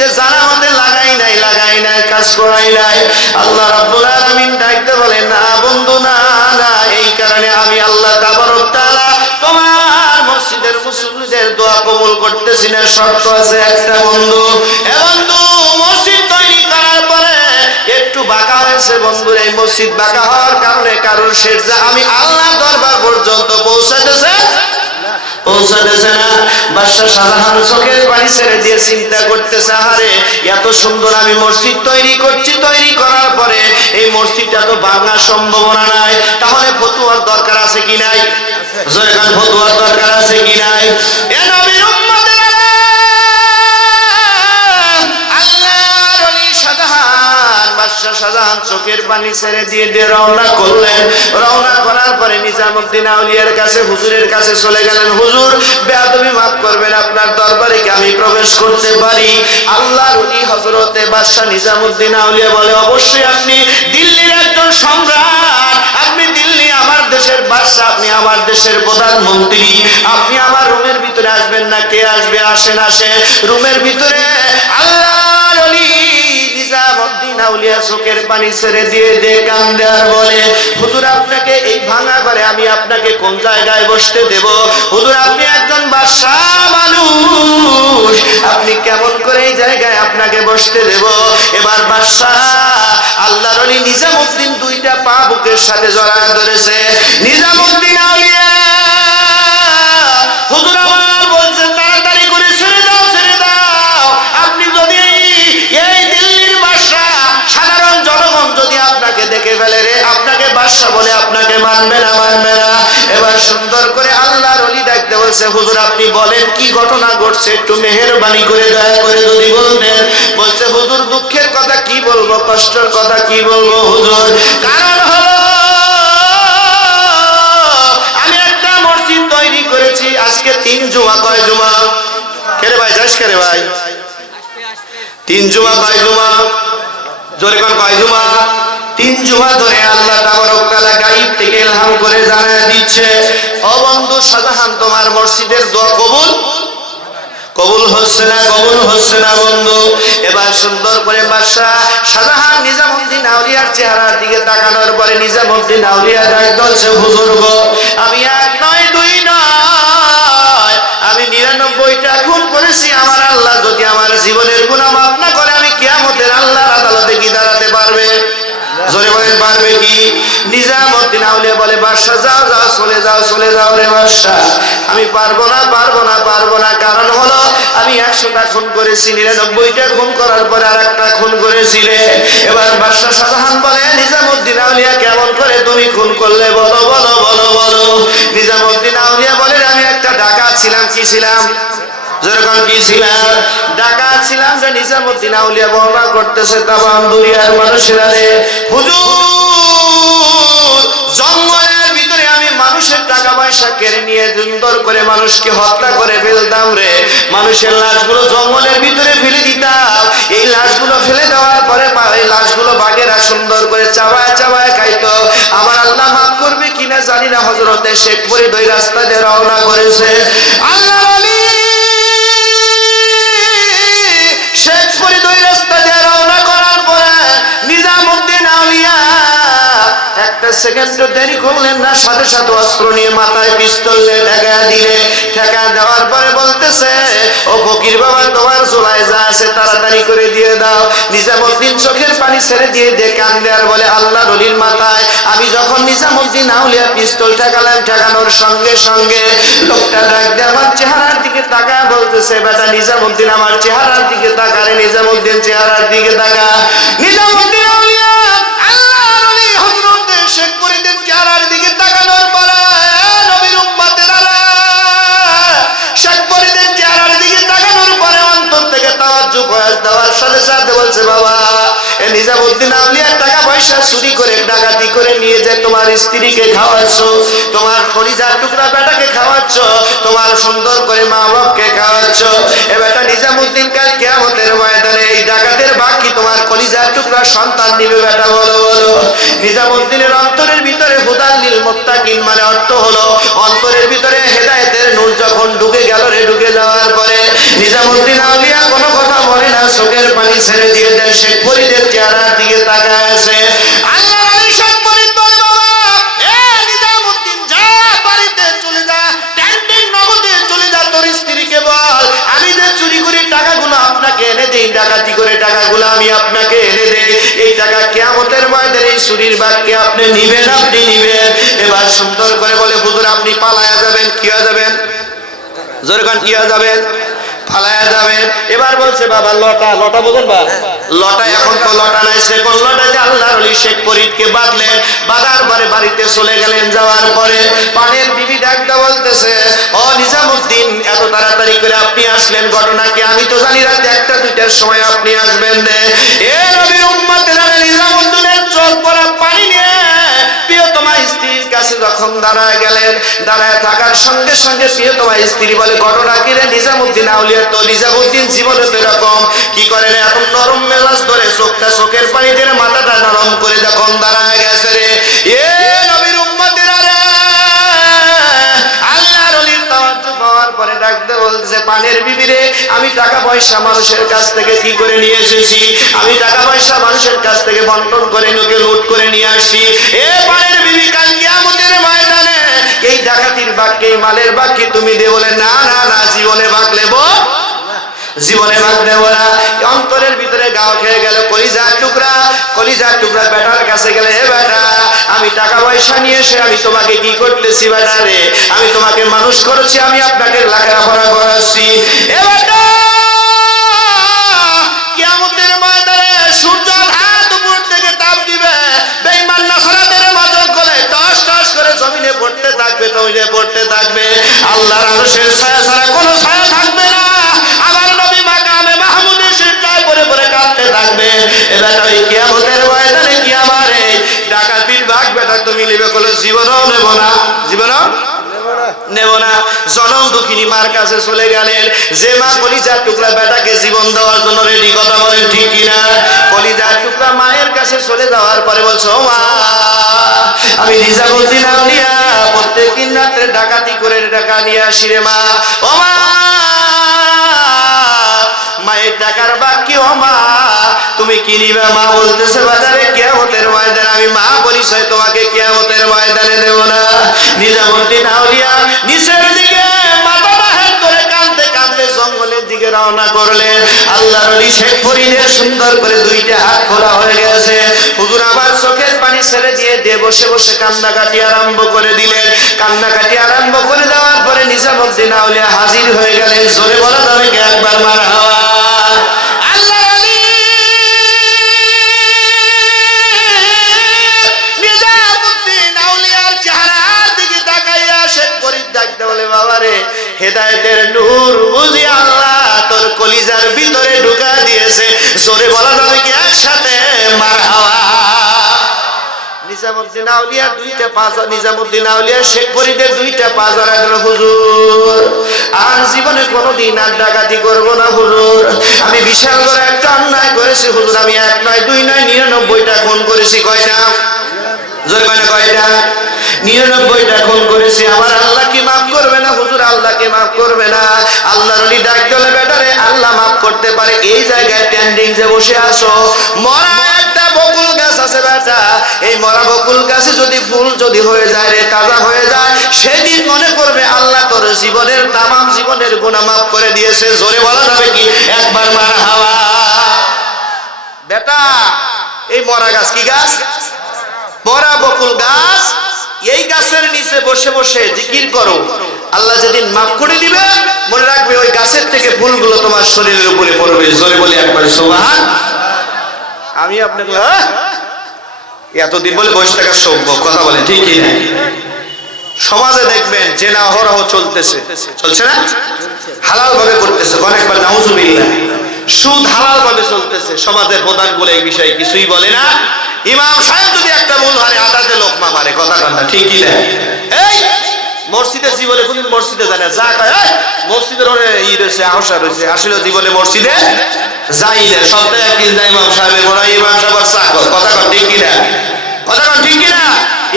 মসজিদে যারা আমাদের লাগাই নাই কাজ করাই নাই, আল্লাহ রাব্বুল আলামিন ডাকতে বলেন না বন্ধু না, এই কারণে আমি আল্লাহ তাবারক তাআলা তোমার মসজিদের মুসল্লিদের দোয়া কবুল করতেছি না। শর্ত আছে একটা বন্ধু, এ বন্ধু মসজিদ তৈরি করার পরে একটু বাঁকা হয়েছে বন্ধুর, এই মসজিদ বাঁকা হওয়ার কারণে কারোর শেরজা আমি আল্লাহর দরবার পর্যন্ত পৌঁছাতেছে না। বাদশা শাহজাহান চোখের পানি ছেড়ে দিয়ে চিন্তা করতেছে, আরে এত সুন্দর আমি মসজিদ তৈরি করছি, তৈরি করার পরে এই মসজিদটা তো ভাঙার সম্ভাবনা নাই, তাহলে ফতুয়ার দরকার আছে কি নাই? ফতুয়ার দরকার আছে কি নাই? এ নবীর উম্মতেরা, আল্লাহর ওলি বাদশা শাহজাহান চোখের পানি ছেড়ে দিয়ে রওনা করলেন। রওনা করার পরে নিজামউদ্দিন আউলিয়ার কাছে, হুজুরের কাছে চলে গেলেন। হুজুর বেয়াদবি মাফ করবেন, আপনার দরবারে কি আমি প্রবেশ করতে পারি? আল্লাহর ওলি হযরতে বাদশা নিজামউদ্দিন আউলিয়া বলে, অবশ্যই, আপনি দিল্লির একজন সম্রাট, আপনি দিল্লি আমার দেশের বাদশা, আপনি আমার দেশের প্রধানমন্ত্রী, আপনি আমার রুমের ভিতরে আসবেন না? কে আসবে? আসেন। রুমের ভিতরে আল্লাহর ওলি নিজামউদ্দিন আউলিয়া চোখের পানি ছেড়ে দিয়ে কান্দে আর বলে, হুজুর আপনাকে এই ভাঙা ঘরে আমি আপনাকে কোন জায়গায় বসতে দেব? হুজুর আপনি একজন বাদশা মানুষ, আপনি কেমন করে এই জায়গায় আপনাকে বসতে দেব? এবার বাদশা আল্লাহর ওলি নিজামউদ্দিন দুইটা পা বুকের সাথে জড়ায় ধরেছে। নিজামউদ্দিন আউলিয়া, হুজুর আমার বলছেন তাড়াতাড়ি করে ছেড়ে দাও। আপনি যদি এই দিল্লির বাদশা, সাধারণ জনগণ যদি আপনাকে দেখে ফেলে রে, আপনাকে বাদশা বলে আপনাকে মানবে না। এবার সুন্দর করে আল্লাহর ওলি ডাকতে বলছে, হুজুর আপনি বলেন কি ঘটনা ঘটছে, একটু মেহেরবানি করে দয়া করে যদি বলতেন। বলছে, হুজুর দুঃখের কথা কি বলবো, কষ্টের কথা কি বলবো হুজুর, কারণ হলো আমি একটা মসজিদ তৈরি করেছি আজকে 3 জুমা। কয় জুমা? কেরে ভাই যাস কেরে ভাই? 3 জুমা। কয় জুমা? জোরে কোন কয় জুমা? 3 জুমা ধরে আল্লাহ তাবারক তাআলা গায়ব থেকে ইলহাম করে জানায় দিচ্ছে, ও বন্ধু শাহজাহান তোমার মসজিদের দোয়া কবুল হচ্ছে না বন্ধু। এবার সুন্দর করে বাদশা শাহজাহান নিজামউদ্দিন আউলিয়ার চেহারার দিকে তাকানোর পরে নিজামউদ্দিন আউলিয়া ডাক বলছে, হুজুর গো, আমি 1 নয় 2 নয়, আমি 99টা খুন করেছি। আমার আল্লাহ যদি আমার জীবনের গুনাহ মাফ না করে, আমি কিয়ামতের আল্লাহর আদালতে কি দাঁড়াতে পারবে? জোরে বলেন পারবে কি? নিজামউদ্দিন আউলিয়া বলে, বাদশা যাও চলে যাও রে বাদশা, আমি পারবো না। কারণ হলো আমি 100টা খুন করেছি, 99টা খুন করার পরে আরেকটা খুন করেছি রে। এবার বাদশা শাহজাহান বলে, নিজামউদ্দিন আউলিয়া কেমন করে তুমি খুন করলে বলো। নিজামউদ্দিন আউলিয়া বলে, আমি একটা ডাকাত ছিলাম। কি ছিলাম? যেরকম কি ছিলাম? ডাকাত ছিলাম। যে নিজামউদ্দিন আউলিয়া বর্ণনা করতেছে, তামাম দুনিয়ার মানুষেরা রে, হুজুর জঙ্গলের ভিতরে আমি মানুষের টাকা পয়সা কেড়ে নিয়ে সুন্দর করে মানুষকে হত্যা করে ফেলতাম রে। মানুষের লাশগুলো জঙ্গলের ভিতরে ফেলে দিতাম। এই লাশগুলো ফেলে দেওয়ার পরে এই লাশগুলো বাঘেরা সুন্দর করে চাবায় খাইতো। আমার আল্লাহ মাফ করবে কিনা জানি না, হযরতে শেখ ফরিদ ওই রাস্তা দিয়ে রওনা করেছে। আল্লাহ শেখ ফরিদ ওই রাস্তা দিয়ে রওনা করার পরে নিজামউদ্দিন আউলিয়া একটা সেকেন্ডও দেরি করলেন না, সাথে অস্ত্র নিয়ে মাথায় পিস্তল ঠেকা দেওয়ার পরে বলতেছে, ও ফকির বাবা, তোমার চুলায় যা আছে তাড়াতাড়ি করে দিয়ে দাও। নিজামউদ্দিন চোখের পানি ছেড়ে দিয়ে কান্দে আর বলে, আল্লাহর ওলির মাথায় আমি যখন নিজামউদ্দিন আউলিয়া পিস্তল ঠেকানোর সঙ্গে সঙ্গে লোকটা ডাক দিয়ে আমার চেহারার দিকে তাকা, বলতেছে, বেটা নিজামউদ্দিন আমার চেহারার দিকে তাকা রে, নিজামউদ্দিন চেহারার দিকে তাকা। নিজামউদ্দিন আউলিয়া আল্লাহর ওলি হযরতে শেখ ফরিদের চেহারার দিকে তাকানোর পরে নবীর উম্মতেরা শেখ ফরিদের চেহারার দিকে তাকানোর পরে অন্তর থেকে তাওয়াজ্জুহ দেওয়ার সাথে সাথে বলছে, বাবা এ নিজামউদ্দিন আউলিয়া টাকা পয়সা চুরি করে ডাকাতি করে নিয়ে যে তোমার স্ত্রীকে খাওয়াচ্ছ, তোমার কলিজার টুকরা বেটাকে খাওয়াচ্ছ, তোমার সুন্দর করে মা বাপকে খাওয়াচ্ছ, এ বেটা নিজামউদ্দিন কাল কিয়ামতের ময়দানে এই ডাকাতের বাকি তোমার কলিজার টুকরা সন্তান নিবে বেটা, বলো। নিজামউদ্দিনের অন্তরের ভিতরে হুদাল লিল মুত্তাকিন মানে অর্থ হলো অন্তরের ভিতরে হেদায়েতের নূর যখন ঢুকে গেল রে, ঢুকে যাওয়ার পরে নিজামউদ্দিন আউলিয়া কোনো কথা বলে না, চোখে এই ডাকাতি করে টাকাগুলো আমি আপনাকে এনে দেই, এই টাকা কিয়ামতের ময়দানে এই চুরির বাক্যে আপনি নিবেন, আপনি নিবেন। এবার সুন্দর করে বলে, হুজুর আপনি পালায়া যাবেন। কি হয়ে যাবেন? জোরে কোন কি হয়ে যাবেন? পালায়া যাবেন। এবার বলছে বাবা লটা, লটা বোঝেন বা লটা, এখন তো লটা নাই, সে কোন লটাতে আল্লাহর ওলি শেখ ফরিদকে বাঁধলেন, বাঁধার পরে বাড়িতে চলে গেলেন। যাওয়ার পরে পানের বিবি ডাকতে বলতেছে, ও নিজামুদ্দিন এত তাড়াতাড়ি করে আপনি আসলেন, ঘটনা কি? আমি তো জানি রাতে 1টা 2টার সময় আপনি আসবেন। এ নবীর উম্মতেরা, নিজামুদ্দিনের চোখ পড়া পানি নিয়ে প্রিয়তমা স্ত্রীর কাছে যখন দাঁড়ায় গেলেন, দাঁড়ায় থাকার সঙ্গে সঙ্গে প্রিয়তমা স্ত্রী বলে, ঘটনা কি রে? নিজামুদ্দিন আউলিয়া তো নিজামুদ্দিন জীবনে তো এরকম কি করেন, এত নরম মেজাজ ধরে চোখটা চোখের পানি দিয়ে মাথাটা নরম করে যখন দাঁড়ায় গেছে রে। এ নবীর উম্মতেরা রে, আল্লাহর ওলির তাওয়াজ্জুহ পাওয়ার পরে ডাকতে বলতেছে, পানের বিবি রে, আমি টাকা পয়সা মানুষের কাছ থেকে কি করে নিয়ে এসেছি, আমি টাকা পয়সা মানুষের কাছ থেকে বন্টন করে লোকে লুট করে নিয়ে আসি। এ পানের বিবি, কাল কিয়ামতের ময়দানে এই ডাকাতির বাক্যে, এই মালের বাক্যে তুমি দে। বলে না না না, জীবনে ভাগ নেব, জীবনে ভাগ নেব না। অন্তরের ভিতরে গাও খেয়ে গেল, কলিজার টুকরা, কলিজার টুকরা বেটার কাছে গেলে, হে বেটা, আমি টাকা পয়সা নিয়ে এসে আমি তোমাকে কি করতেছি বেটা রে, আমি তোমাকে মানুষ করেছি, আমি আপনাকে লেখাপড়া করাচ্ছি। এ বেটা, কিয়ামতের ময়দানে সূর্য হাত উপর থেকে তাপ দিবে, বেঈমান নাসারাদের মাঝে গলে টস টস করে জমিনে পড়তে থাকবে, জমিনে পড়তে থাকবে, আল্লাহর আরশের ছায়া ছাড়া কোনো ছায়া থাকবে না। আমার নবী মাকামে মাহমুদের সিজদায় পড়ে পড়ে কাঁদতে থাকবে। এবার ওই কিয়ামতের ময়দানে কি আমার এই ডাকাতির ভাগ বেটা তুমি নেবে? বলে জীবনও নেব না, জীবনও নেব না। জনম দুঃখিনী মার কাছে চলে গেলেন, যে মা কলিজার টুকরা বেটাকে জীবন দেওয়ার জন্য রেডি, কথা বলেন ঠিক কিনা? কলিজার টুকরা মায়ের কাছে চলে যাওয়ার পরে বলছে, ও মা, আমি নিজামুদ্দিন আউলিয়া প্রত্যেকদিন রাত্রে ডাকাতি করে টাকা নিয়ে আসি রে মা। ও মা, মায়ের টাকার বাকি, ও মা তুমি কি নিবে? মা বলতেছে, বাজারে কিয়ামতের ময়দানে আমি মা পরিচয় তোমাকে কিয়ামতের ময়দানে দেব না। নিজামুদ্দিন আউলিয়া নিচের দিকে মাথাটা হেট করে কাঁদতে কাঁদতে জঙ্গলের দিকে রওনা করলেন। আল্লাহর ওলি শেখ ফরিদের সুন্দর করে 2টা হাত খোলা হয়ে গেছে। হুজুর আবার চোখের পানি ছেড়ে দিয়ে বসে বসে কান্নাকাটি আরম্ভ করে দিলেন। কান্নাকাটি আরম্ভ করে দেওয়ার পরে নিজামুদ্দিন আউলিয়া হাজির হয়ে গেলেন। জোরে বলা যাবে কি একবার মারহাবা? হেদায়েতের নূর বুঝি আল্লাহ তোর কলিজার ভিতরে ঢুকা দিয়েছে। জোরে বলা যাবে কি একসাথে মারহাবা? নিজামুদ্দিন আউলিয়া 2টা পাঁচ, নিজামুদ্দিন আউলিয়া শেখ ফরিদের 2টা পাঁচ হারালো। হুজুর আর জীবনে কোনোদিন আর ডাকাতি করব না হুজুর, আমি বিশাল বড় একটা অন্যায় করেছি হুজুর, আমি 1 নয় 2 নয় 99টা খুন করেছি। কয়টা? জোরে কয় না কয়টা? 99টা খুন করেছি। আমার আল্লাহ কি মাফ করবে না হুজুর? আল্লাহকে মাফ করবে না? আল্লাহর ওলি ডাক দিলে, বেটারে আল্লাহ মাফ করতে পারে। এই জায়গায় ট্যান্ডিং যে বসে আছো, মরা একটা বকুল গাছ আছে বেটা, এই মরা বকুল গাছে যদি ফুল যদি হয়ে যায় রে, তাজা হয়ে যায়, সেদিন মনে করবে আল্লাহ তোর জীবনের তামাম জীবনের গুনাহ মাফ করে দিয়েছে। জোরে বলা যাবে কি একবার মারহাবা? বেটা, এই মরা গাছ কি গাছ? মরা বকুল গাছ। এই গাছের নিচে বসে বসে জিকির করো, আল্লাহ যেদিন মাফ করে দিবে, মনে রাখবে ওই গাছের থেকে ফুলগুলো তোমার শরীরের উপরে পড়বে। জোরে বলি একবার সুবহান। আমি আপনাকে এতদিন বলে বসে থাকার সভ্য, কথা বলে ঠিক কি না? সমাজে দেখবেন জেনা অহরহ চলতেছে, চলছে না? হালাল ভাবে করতেছে, অনেকবার নাউজুবিল্লাহ। সুদ হালাল ভাবে চলতেছে, সমাজের প্রধানগুলো এই বিষয়ে কিছুই বলে না। ইমাম সাহেব যদি একটা ভুল হারে আদাতে লোকমা মারে, কথা কান্না ঠিক কি না? এই মসজিদের জীবনে কোনদিন মসজিদে যায় না, যা কয় মসজিদের ওরে ই রয়েছে, আহসা রয়েছে, আসলে জীবনে মসজিদে যাই না, সপ্তাহে একদিন যায় ইমাম সাহেবের মনে হয় ইমাম সাহেব চা কর, কথা কন ঠিক কিনা? কথা কন ঠিক কিনা?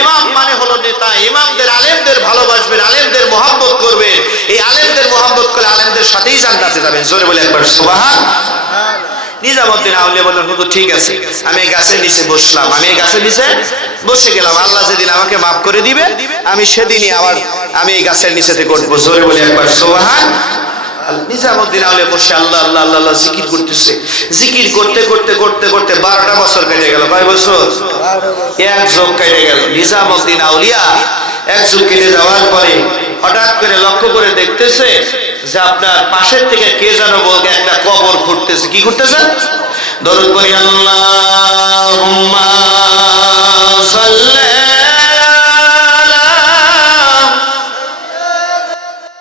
ইমাম মানে হলো নেতা। ইমামদের আলেমদের ভালোবাসবেন, আলেমদের মহব্বত করবেন। এই আলেমদের মহব্বত করে আলেমদের সাথেই জান্নাতে যাবেন। জোরে বলে একবার সুবহান। নিজামুদ্দিন আউলিয়া বললেন, হুজুর ঠিক আছে, আমি এই গাছের নিচে বসলাম, আমি এই গাছের নিচে বসে গেলাম, আল্লাহ যেদিন আমাকে মাফ করে দিবে আমি সেদিনই আবার আমি এই গাছের নিচে থেকে উঠবো। জোরে বলে একবার সুবহান। নিজামুদ্দিন আউলিয়া বসে আল্লাহ আল্লাহ আল্লাহ আল্লাহ জিকির করতেছে। জিকির করতে করতে করতে করতে 12টা বছর কেটে গেল। কয় বছর? এক যুগ কেটে গেল। নিজামুদ্দিন আউলিয়া এক যুগ কেটে যাওয়ার পরে হঠাৎ করে লক্ষ্য করে দেখতেছে যে আপনার পাশের থেকে কে যেন বলকে একটা কবর খুঁড়তেছে। কি খুঁড়তেছে? দরুদ পড়ি আল্লাহুম্মা